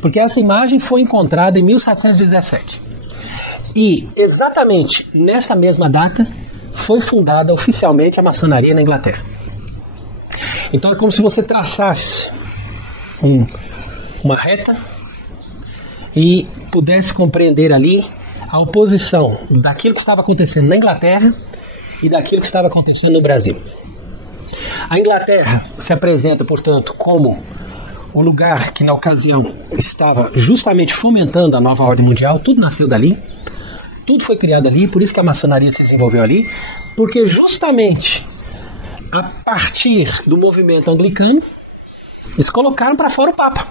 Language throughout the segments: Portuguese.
Porque essa imagem foi encontrada em 1717. E exatamente nessa mesma data foi fundada oficialmente a maçonaria na Inglaterra. Então é como se você traçasse uma reta e pudesse compreender ali a oposição daquilo que estava acontecendo na Inglaterra e daquilo que estava acontecendo no Brasil. A Inglaterra se apresenta, portanto, como o lugar que na ocasião estava justamente fomentando a nova ordem mundial. Tudo nasceu dali, tudo foi criado ali, por isso que a maçonaria se desenvolveu ali, porque justamente a partir do movimento anglicano eles colocaram para fora o Papa.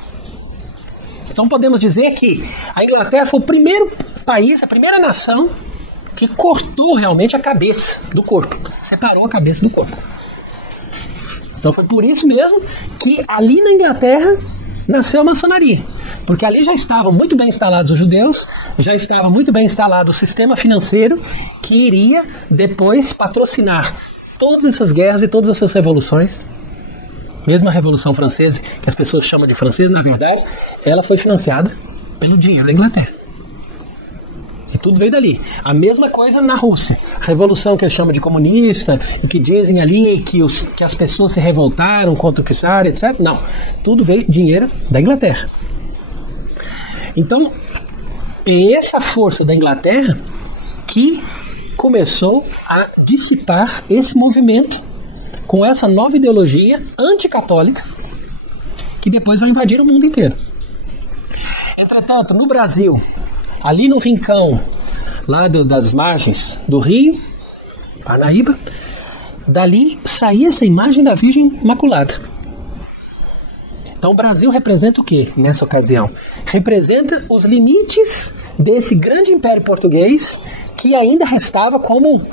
Então podemos dizer que a Inglaterra foi o primeiro país, a primeira nação que cortou realmente a cabeça do corpo, separou a cabeça do corpo. Então foi por isso mesmo que ali na Inglaterra nasceu a maçonaria, porque ali já estavam muito bem instalados os judeus, já estava muito bem instalado o sistema financeiro que iria depois patrocinar todas essas guerras e todas essas revoluções. Mesmo a Revolução Francesa, que as pessoas chamam de francesa, na verdade, ela foi financiada pelo dinheiro da Inglaterra. E tudo veio dali. A mesma coisa na Rússia. A revolução que eles chamam de comunista, e que dizem ali que as pessoas se revoltaram contra o czar, etc. Não. Tudo veio dinheiro da Inglaterra. Então, é essa força da Inglaterra que começou a dissipar esse movimento com essa nova ideologia anticatólica que depois vai invadir o mundo inteiro. Entretanto, no Brasil, ali no rincão lá das margens do Rio, Parnaíba, dali saía essa imagem da Virgem Imaculada. Então o Brasil representa o que nessa ocasião? Representa os limites desse grande império português que ainda restava como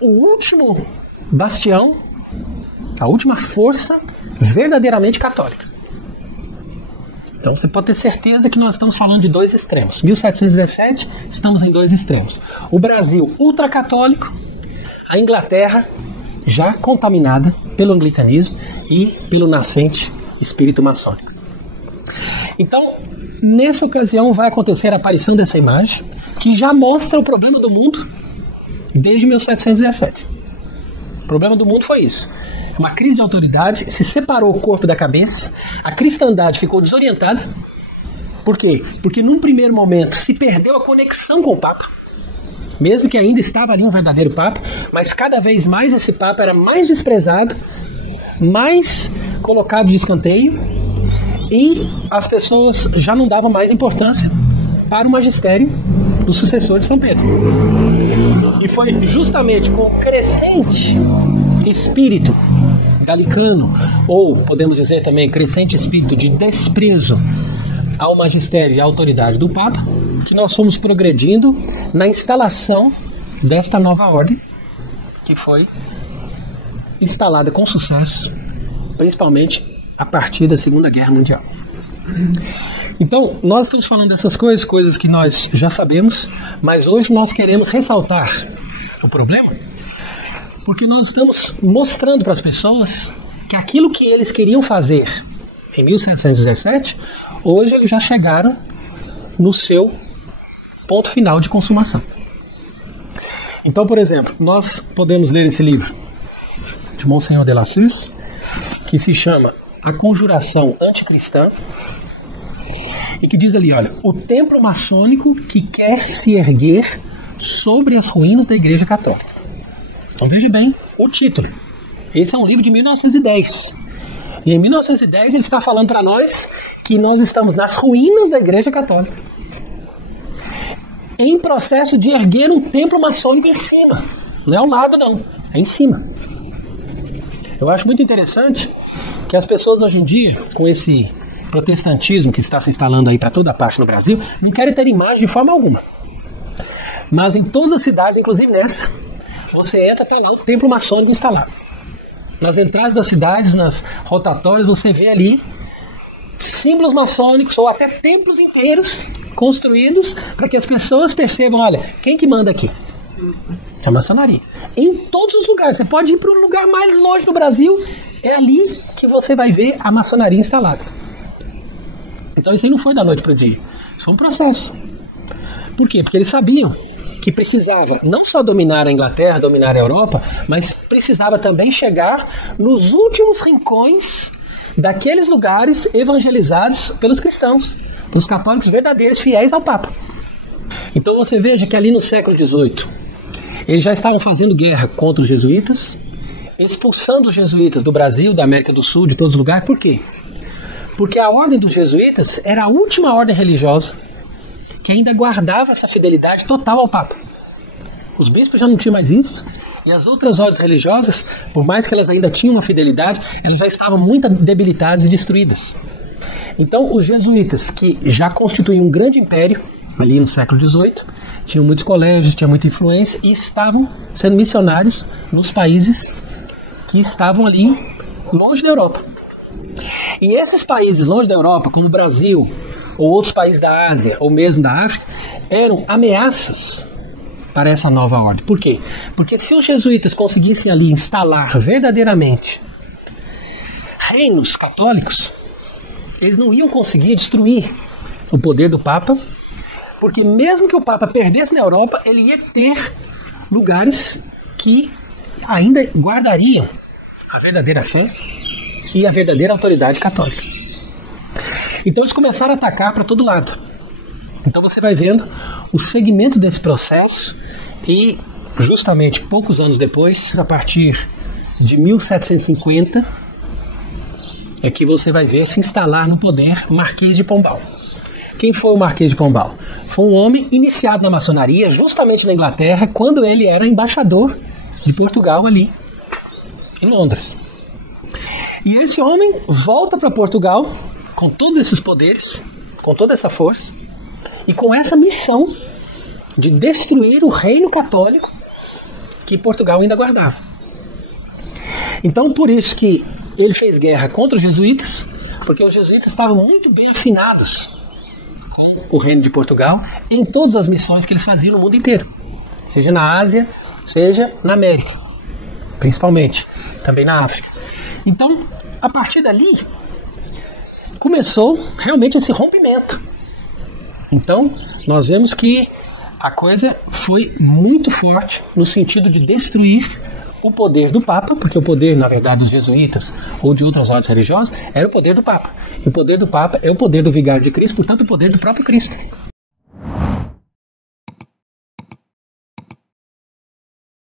o último bastião, a última força verdadeiramente católica. Então você pode ter certeza que nós estamos falando de dois extremos. 1717, estamos em dois extremos. O Brasil ultracatólico, a Inglaterra já contaminada pelo anglicanismo e pelo nascente espírito maçônico. Então, nessa ocasião vai acontecer a aparição dessa imagem, que já mostra o problema do mundo desde 1717. O problema do mundo foi isso. Uma crise de autoridade, se separou o corpo da cabeça, a cristandade ficou desorientada. Por quê? Porque num primeiro momento se perdeu a conexão com o Papa, mesmo que ainda estava ali um verdadeiro Papa, mas cada vez mais esse Papa era mais desprezado, mais colocado de escanteio, e as pessoas já não davam mais importância para o magistério do sucessor de São Pedro. E foi justamente com o crescente espírito galicano, ou podemos dizer também crescente espírito de desprezo ao magistério e à autoridade do Papa, que nós fomos progredindo na instalação desta nova ordem, que foi instalada com sucesso, principalmente a partir da Segunda Guerra Mundial. Então, nós estamos falando dessas coisas que nós já sabemos, mas hoje nós queremos ressaltar o problema, porque nós estamos mostrando para as pessoas que aquilo que eles queriam fazer em 1717, hoje eles já chegaram no seu ponto final de consumação. Então, por exemplo, nós podemos ler esse livro de Monsenhor de Lassus, que se chama A Conjuração Anticristã, e que diz ali, olha, o templo maçônico que quer se erguer sobre as ruínas da Igreja Católica. Então veja bem o título. Esse é um livro de 1910. E em 1910 ele está falando para nós que nós estamos nas ruínas da Igreja Católica, em processo de erguer um templo maçônico em cima. Não é ao lado não, é em cima. Eu acho muito interessante que as pessoas hoje em dia, com esse protestantismo que está se instalando aí para toda parte no Brasil, não querem ter imagem de forma alguma. Mas em todas as cidades, inclusive nessa, você entra, está lá o templo maçônico instalado. Nas entradas das cidades, nas rotatórias, você vê ali símbolos maçônicos ou até templos inteiros construídos para que as pessoas percebam, olha, quem que manda aqui? É a maçonaria. Em todos os lugares. Você pode ir para o lugar mais longe do Brasil, é ali que você vai ver a maçonaria instalada. Então isso aí não foi da noite para o dia. Isso foi um processo. Por quê? Porque eles sabiam que precisava não só dominar a Inglaterra, dominar a Europa, mas precisava também chegar nos últimos rincões daqueles lugares evangelizados pelos cristãos, pelos católicos verdadeiros, fiéis ao Papa. Então você veja que ali no século XVIII, eles já estavam fazendo guerra contra os jesuítas, expulsando os jesuítas do Brasil, da América do Sul, de todos os lugares. Por quê? Porque a ordem dos jesuítas era a última ordem religiosa que ainda guardava essa fidelidade total ao Papa. Os bispos já não tinham mais isso, e as outras ordens religiosas, por mais que elas ainda tinham uma fidelidade, elas já estavam muito debilitadas e destruídas. Então os jesuítas, que já constituíam um grande império ali no século XVIII, tinham muitos colégios, tinham muita influência e estavam sendo missionários nos países que estavam ali longe da Europa. E esses países longe da Europa, como o Brasil, ou outros países da Ásia, ou mesmo da África, eram ameaças para essa nova ordem. Por quê? Porque se os jesuítas conseguissem ali instalar verdadeiramente reinos católicos, eles não iam conseguir destruir o poder do Papa, porque mesmo que o Papa perdesse na Europa, ele ia ter lugares que ainda guardariam a verdadeira fé e a verdadeira autoridade católica. Então eles começaram a atacar para todo lado. Então você vai vendo o segmento desse processo e justamente poucos anos depois, a partir de 1750, é que você vai ver se instalar no poder Marquês de Pombal. Quem foi o Marquês de Pombal? Foi um homem iniciado na maçonaria justamente na Inglaterra, quando ele era embaixador de Portugal ali em Londres. E esse homem volta para Portugal com todos esses poderes, com toda essa força e com essa missão de destruir o reino católico que Portugal ainda guardava. Então por isso que ele fez guerra contra os jesuítas, porque os jesuítas estavam muito bem afinados com o reino de Portugal em todas as missões que eles faziam no mundo inteiro, seja na Ásia, seja na América, principalmente, também na África. Então, a partir dali, começou realmente esse rompimento. Então, nós vemos que a coisa foi muito forte no sentido de destruir o poder do Papa, porque o poder, na verdade, dos jesuítas ou de outras ordens religiosas era o poder do Papa. E o poder do Papa é o poder do vigário de Cristo, portanto, o poder do próprio Cristo.